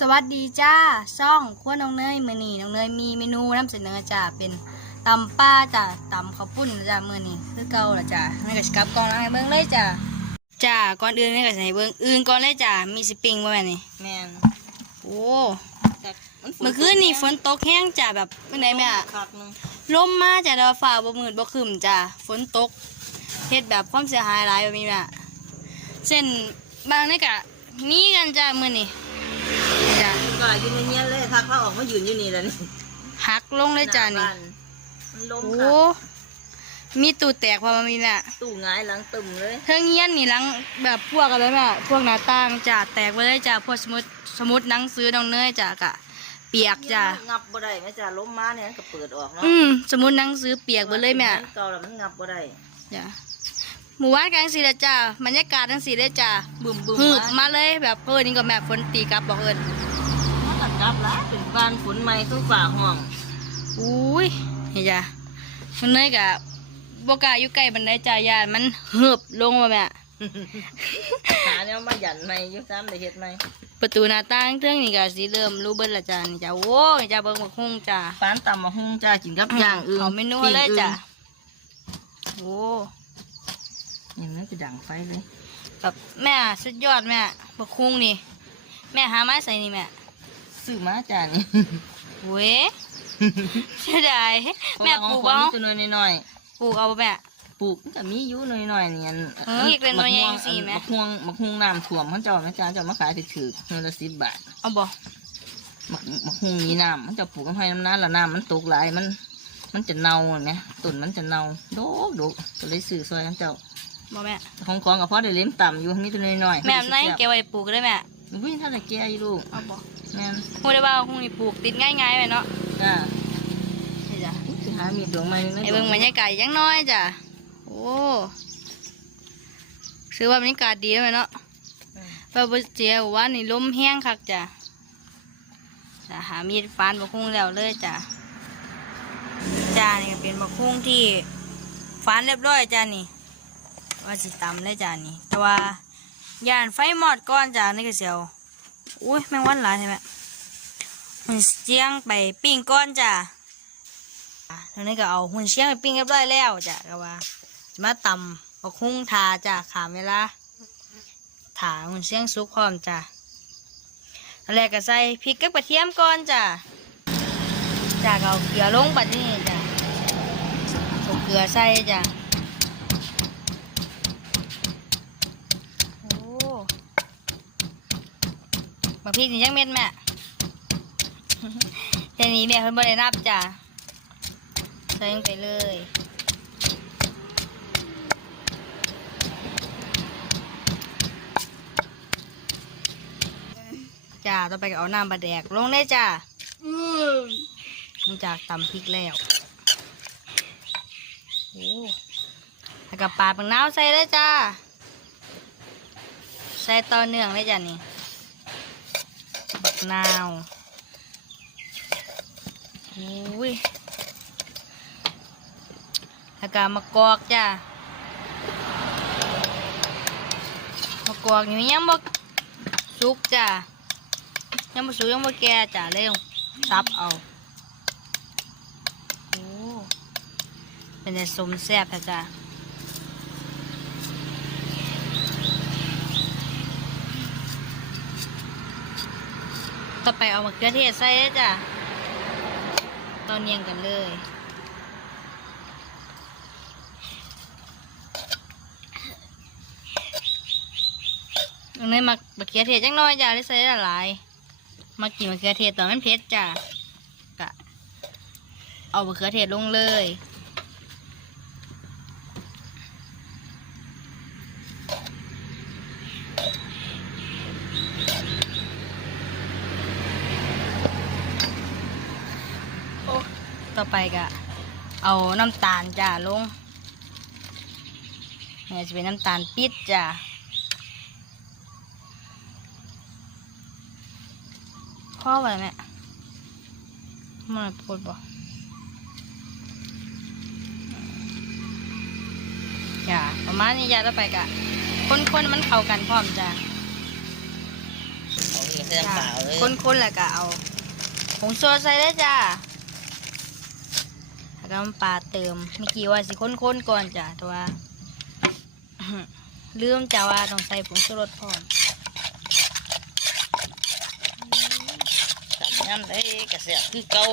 สวัสดีจ้าช่องครัวน้องเนยมือนี้น้องเนยมีเมนูนำเสนอจ้าเป็นตำป้าจ้าตำข้าวปุ้นจ้ามือนี้คือเก่าละจ้าไม่ก็สกลับกองล้างให้เบิ่งเลยจ้าจ้าก่อนอื่นนี่ก็สิให้เบิ่งอื่นก่อนเลยจ้ามีสปริงบ่แม่นนี่แม่นโอ้แต่ฝเมื่อคืนนี่ฝนตกแห้งจ้าแบบเป็นไงแม่คักหนึงลมมาจ้าแต่ว่าฟ้าบ่มืดบ่ครึ้มจ้าฝนตกเฮ็ดแบบความเสียหายหลายแบบนี้แม่เส้นบางนี่ก็มีกันจ้ามื้อนี้นี่จ้า ก็อยู่ในเนี้ยเลยคักเขาออกมายืนอยู่นี่แล้วนี่หักลงเลยจ้าหนี่บ้มันล้มโอ้ ค่ะมีตู้แตกพอมามีแม่ตู้หงายหลังตึมเลย เทิงเงี้ยนนี่หลังแบบพวกอะไรแม่พวกหน้าต่างจ้าแตกไปเลยจ้าพวกสมุดสมุดหนังสือน้องเนยจ้ากะ เปียกจ้างับบ่ได้แม่จ้าล้มมาเนี่ยมันก็เปิดออกเนาะอืมสมุดหนังสือเปียกไปเลยแม่ เก่าแล้วมันงับบ่ได้ จ้าหมู่บ้านกลางสีเลยจ้าบรรยากาศทั้งสีเลยจ้าบึมบึมหืบมาเลยแบบเออนี่ก็แม่ฝนตีกลับบอกเอิญมัน ก็กลับละเป็นบ้านฝนใหม่คือฝ่าห้องอุ้ยนี่จ้าน้องเนยกะบกล้าอยู่ใกล้บันไดจ้ายานมันหืบลงมาแม่หาเนี่ยมาหยันใหม่อยู่ซ้ำได้เฮ็ดใหม่ประตูหน้าต่างเครื่องนี่ก็สีเริ่มรู้เบิ้ลละจ้านี่จ้าโว้ยจ้าเบิ้งบักฮุ่งจ้าฟานตำมะฮุ่งจ้ากินกับย่างอื่นเอาเมนูเลยจ้าโอ้อย่างนั้นจะดังไฟเลยแบบแม่สุดยอดแม่บักฮุ่งนี่ แม่หาไม้ใส่นี่แม่ ซื้อมาจ้านี่เว้ยเสียดายแม่ปลูกบ้าเอาตัวน้อยๆปลูกเอาบ่แม่ปลูกมันก็มีอยู่หน่อยๆเนี่ยเอออีกเป็นหน่วยใหญ่สิแม่มะม่วงมะม่วงน้ำท่วมมันเจ้าแม่จ้าเจ้ามาขายถือๆเงินละสิบบาทเอาบ่มะมะม่วงมีน้ำมันจะปลูกให้น้ำน้ำละน้ำมันตกหลายมัน มันจะเน่าเห็นไหมต้นมันจะเน่าโดกโดกก็เลยซื้อซอยของเจ้าบ่แม่ของของกับพ่อได้เลี้ยงต่ำอยู่มีตัวน้อยๆแม่ไหนเก็บไว้ปลูกได้แม่วิ่งถ้าแต่แก่อยู่ลูกเอาบ่ แม่นฮู้ได้ว่าบักฮุ่งนี่ปลูกติดง่ายๆแม่เนาะจ้านี่จ้ะสิหามีดดวงไม้ในไอ้เบิ่งบรรยากาศยังน้อยจ้ะโอ้ซื้อว่าบรรยากาศดีไหมเนาะพระบุเจียวว่านี่ลมแห้งคักจ้ะจะหามีดฟานบะคุ้งแล้วเลยจ้ะจ้านี่ก็เป็นบะคุ้งที่ฟานเรียบร้อยจ้านี่ ว่าสิตำเลยจ้านี่ แต่ว่าย่านไฟหมอดก้อนจ้านี่ก็เสียว อุ้ยแมงวันหลายใช่ไหมหุ่นเชียงไปปิ้งก้อนจ้าทีนี้ก็เอาหุ่นเชียงไปปิ้งเรียบร้อยแล้วจ้ะก็ว่าจะมาตำบะคุ้งทาจ้ะขามเวลาถาหุ่นเสียงซุปพร้อมจ้ะอันแรกก็ใส่พริกกับกระเทียมก่อนจ้ะจากเอาเกลือลงปัดนี่จ้ะเอาเกลือใส่จ้ะโอ้ บักพริกนี่ยังเม็ดแม่แต่นี้แม่เพิ่นบ่ได้นับจ้ะใส่ลงไปเลยจ้าต่อไปก็เอาน้ำปลาแดกลงได้จ้าหลังจากตำพริกแล้วโอ้แล้วก็ปลาปังนาวใส่เลยจ้า ใส่ต่อเนื่องเลยจ้านี่ กนาวโอ้ยแล้วก็มะกอกจ้ามะกอกนี่ยังบกสุกจ้ายังมาสูยังมาแก่จ้ะเร็วซับเอาโอ้เป็นแต่สมแซ่บค่ะจ้ะ ต่อไปเอามะเขือเทศใส่เลยจ้ะตอนเนียงกันเลยอันนี้มักมะเขือเทศจังน้อยจ้ะได้ใส่ได้หลายมากินมะเขือเทศตอนมันเผ็ดจ้ะกะเอามะเขือเทศลงเลย ไปกะเอาน้ำตาลจ้ะลงเนี่ยจะเป็นน้ำตาลปิดจ้ะพ่อไปแม่มันปวดบ่อย่าประมาณนี้อย่าแล้วไปกะคนๆมันเข้ากันพร้อมจ้ะเอาเองใส่น้ำเปล่าเลยคนๆแล้วก็เอาผงชูรสใส่ได้จ้า แล้วก็น้ำปลาเติมเมื่อกี้ว่าสิค้นๆก่อนจ้ะแต่ว่าลืมจ้ะว่าต้องใส่ผงชูรสพร้อมตัดยำได้กระเสียบคือเก่า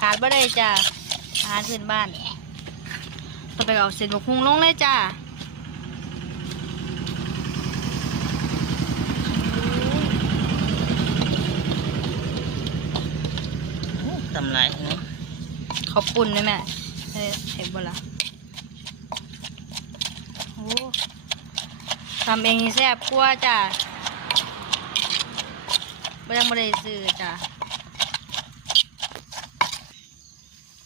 ขาดบ่ได้จ้ะอาหารพื้นบ้านต่อไปก็เอาเส้นบกฮุงลงเลยจ้า ตำไรเนาะเขาวปุ่นเลยแม่เฮ้ยเห็นบ่ละโอ้ทำเองนี่แซ่บกว่าจ้ะไม่ต้องไม่ได้ซื้อจ้ะ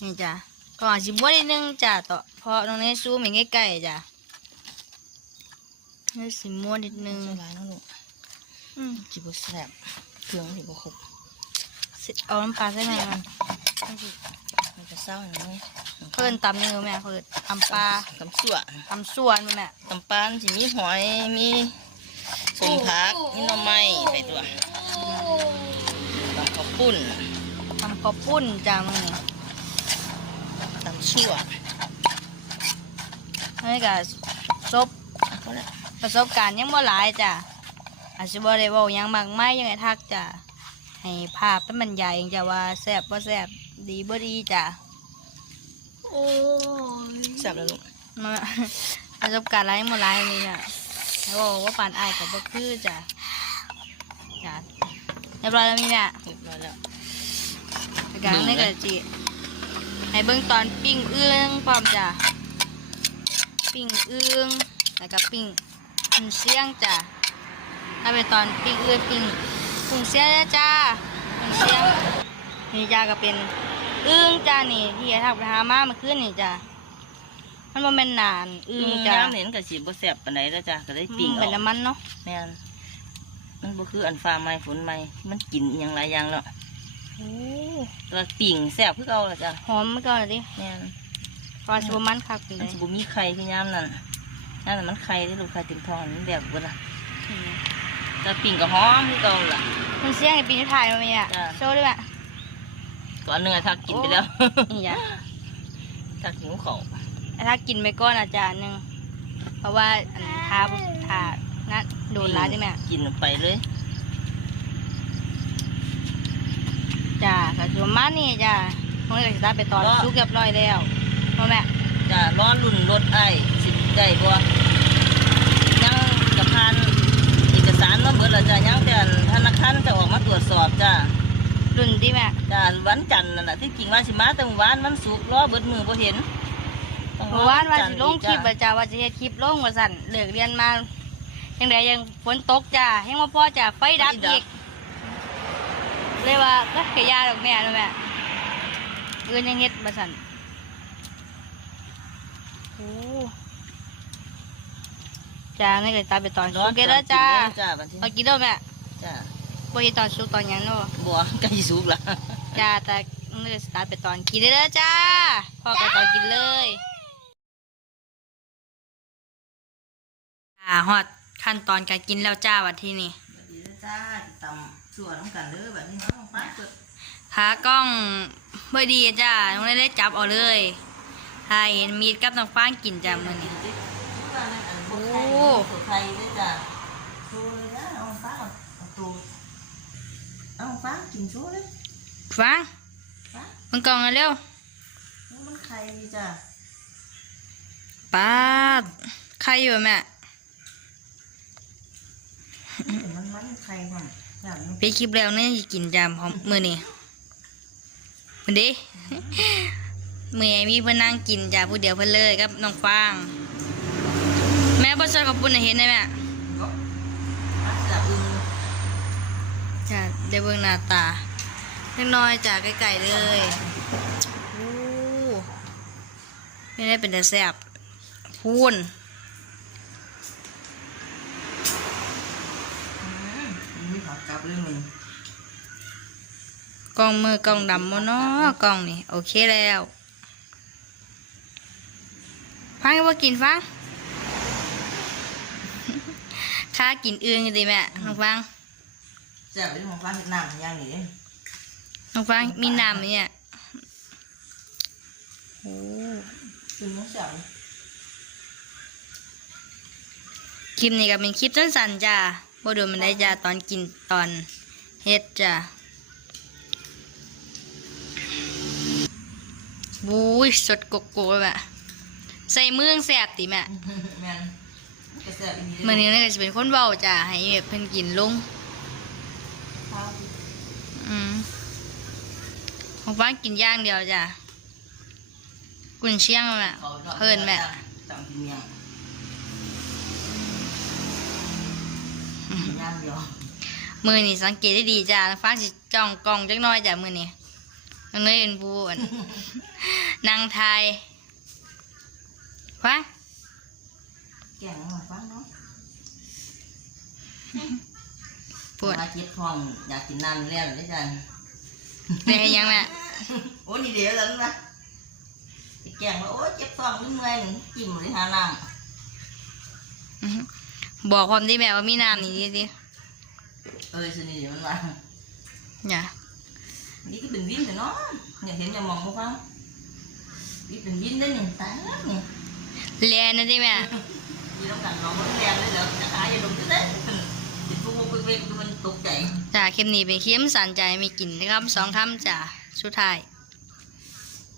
นี่จ้ะก่อนสิบวนนิดนึงจ้ะต่อเพราะตรงนี้ซูมอย่างใกล้ๆจ้ะนี่สิม้วนนิดนึงใส่หลายเนาะลูกอืมจิบแซ่บเครื่องที่บ่ครบสิเอาน้ำปลาใส่ไหมมัน มันจะเศร้าอย่างนี้เพิ่นตำเนื้อแม่เพิ่นตำปลาตำสั่วตำส่วนแม่ตำปลาสิมีหอยมีสมผักมีหน่อไม้ไปตัวตำข้าวปุ้นทำข้าวปุ้นจ้ามึงนี่ตำสั่วนี่ก็ซบพอแล้วประสบการณ์ยังบ่หลายจ้ะอาจจะบ่ได้เว้าหยังมากมายยังไงทักจ้ะให้ภาพเป็นบรรยายเองจ้ะว่าแซ่บบ่แซ่บ ดีบ่ดีจ้ะโอ้ยแซ่บแล้วลูกมาประสบการณ์หลายยังบ่หลายนี่จ้ะแล้วบอกว่าปานอายก็บ่คือจ้ะจ้ะเรียบร้อยแล้วมีแม่เรียบร้อยแล้วในการนี่ก็จิให้เบิ่งตอนปิ้งเอื้องพร้อมจ้ะปิ้งเอื้องแล้วก็ปิ้งหุ่นเสียงจ้ะถ้าเป็นตอนปิ้งเอื้องปิ้งหุ่นเสียงแล้วจ้าหุ่นเสียงนี่จ้าก็เป็นเอื้องจ้านี่ที่ทักไปหามาเมื่อคืนนี่จ้ะมันบ่แม่นนานเอื้องจ้ะน้ำเห็นกับสีบ่แซ่บปานใดแล้วจ้ะก็ได้ปิ้งอืมเอาเป็นน้ำมันเนาะแม่นมันบ่คืออันฟ้าไม้ฝนไม้มันกินอหย่างหลายอย่างแล้วโอ้แล้วปิ้งแซ่บคือเก่าแล้วจ้ะหอมมาก่อนเลยดิแม่นเพราะว่าสิบ่มันคักเป็นมัเลนยสิบ่มีไข่คือยามนั้นยามนั้นมันไข่ได้ลูกไข่เต็มท้องมันแบบเบิดล่ะอืมแต่ปิ้งก็หอมคือเก่าล่ะหุ่นเสียงนี่ปีนี้ถ่ายมาไหมอะจ้ะโชว์ด้วยแม่ก่ อนหนึงอะทักกินไปแล้วนี่จ้ะทักหิวเขาวถ้ากินไปก้อนอาจารย์หนึ่งเพราะว่าอันทาทานะโดนร้ายใช่ไหมกินไปเลยจ้าก็คือมานี่จ้ามันก็จะได้ไปตอนซุกเรียบร้อยแล้วพ่อแม่จ้ะรอรุ่นรถไอ้สิได้บ่ยังกับพันเอกสารมาเบิดแล้วจ้ะยังแต่อันธนาคารจะออกมาตรวจสอบจ้ะ รุ่นที่แม่จ้าวันจันทร์นั่นแหละที่จริงว่าสิมาแต่วันวานมันสุกร์รอเบิดมือพอเห็นต้องรเมื่ออวานว่าจัสิทร์ลงคลิปอีกอะจ้าว่าจะเฮ็ดคลิปลงว่าสั่นเลิกเรียนมายังไดยังฝนตกจ้ายังว่าพ่อจ้าไฟดับอีกเลยว่าก็ขยาดอกแม่เลยแม่เอื้อนยังเฮ็ดมาสั่นโอ้จ้านี่ก็ตามไปตอนรอซุกเกแล้วจ้าจ้าวันที่เอากินแล้วแม่จ้า บ่เฮ็ดตอนซุกตอนหยังเนาะบัวใกล้สุกละจ้าแต่นี่ก็สตาร์ทไปตอนกินได้แล้วจ้าพอไปตอนกินเลยอ่าฮอดขั้นตอนการกินแล้วจ้าวันที่นี่ดีจ้าตำส่วนน้ำกันเด้อแบบนี้น้องฟ้าเปิดขากล้องเบ่ดีจ้าน้องได้ได้จับเอาเลยถ้าเห็นมีดกับน้องฟางกินจ้ามื้อนี้โอ้ไทยด้วยจ้าโชว์เลยนะน้องฟ้าเอาตัวเอา ฟ้ากินโชว์เลยฟางฟ้ามันกล่องกันเร็วมันไข่จ้าปาดใครอยู่แม่มันมันไข่หน่อยอย่างนี้ไปคลิปแล้วเนี่ยสิกินจามพร้อมมื้อนี้มื้อนี้มื้อนี้มีเพิ่นนั่งกินจ้าผู้เดียวเพิ่นเลยกับน้องฟาง แม่บ่ใส่ขอบคุณให้เห็นได้แม่ก็มันจะอึง จ้าได้เบิ่งหน้าตาเล็กน้อยจ้าใกล้ๆเลยโอ้ไม่ได้เป็นแต่แซ่บพูนมีผักกลับเลยมึงกล้องมือกล้องดำบ่เนาะกล้องนี่ โอเคแล้ว ฟังว่ากินฟัง ค่ากินอื่นกันดีแม่น้องฟัง แซ่บเป็นของฟ้าเห็ดน้ำอย่างนี้น้องฟังมีน้ำไหมเนี่ยโอ้คือน้องแซ่บคลิปนี้ก็เป็นคลิปสั้นๆจ้าบ่โดนมันได้จ้าตอนกินตอนเฮ็ดจ้าบู๊ยสดกโก้ๆแบบ ใส่มือแสบติแม่แม่นก็แซ่บอีกนิดมื้อนี้นี่ก็จะเป็นคนเว้าจ้าให้แบบเพิ่นกินลงข้าว อืมของฟ้ากินอย่างเดียวจ้ะกุนเชียงแม่เขาดอกเพิ่นแม่จำกินเมียงย่างเดียวมือนี่สังเกตได้ดีจ้ะฟ้าสิจ้องกล้องจักหน้อยจ้ะมือนี่น้องเนยเป็นผู้อั่นนางไทยฟ้าแกงมาฟังเนาะ ปวดมาเจ็บท้องอยากกินน้ำเลี้ยงได้จันเป็นให้ยังแม่โอ้นี่เดี๋ยวแล้วนะไปแกงว่าโอ้ยเจ็บท้องนิดหน่อยหนึ่งจิ้มเลยหาน้อื้อหือบอกความที่แม่ว่ามีน้ำนี่ดิดิำเออสินี่เดี๋ยวมันมาอย่านี่ก็เป็นวินแต่เนาะอยากเห็นอย่ามองพวกเขานี่เป็นวินได้หนึ่งตายแล้วนี่แลนะดิแม่มีต้องการลองคนแพวกพวกเวกมันตกใจจ้ะคลิปนี้เป็นคลิปสันใจมีกลิ่นนะครับสองคำจ้ะสุดท้าย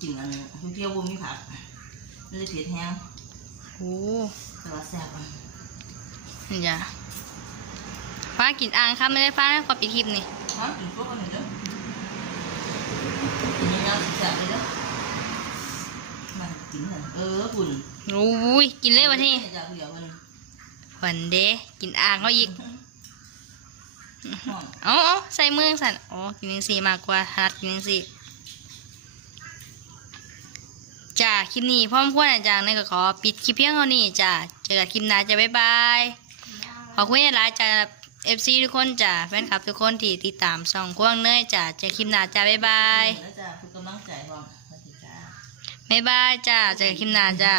กินอันเที่ยวๆวมีผักมันเลยเผ็ดแห้งโอ้แต่ว่าแซ่บอะนี่จ้ะฟ้ากินอ่างครับไม่ได้ฟ้าขอปิดคลิปนี่ฮะกินพวกอันนี้เด้อกินยังแซ่บเลยเด้อมันกินเลยเออฝุ่นโอ้ยกินเลยวะที่จะเผื่อมันวันเดกินอ่างเขาอีกห่ อนเอาเอาใส่มือสั่นอ๋อกินยังสี่มากกว่าถนัดกินยังสี่จ้าคลิปนี้พ่อมควรอาจารย์นี่ก็ขอปิดคลิปเพียงเท่านี้จ้าเจอกันคลิปหน้าจ้าบ๊ายบายขอบคุณหลายๆจ้าเอฟซีทุกคนจ้าแฟนคลับทุกคนที่ติดตามช่องควงเนยจ้าเจอคลิปหน้าจ้าบ๊ายบายแล้วจ้ะคือกำลังใจพร้อมสวัสดีจ้าบ๊ายบายจ้าเจอกันคลิปหน้าจ้า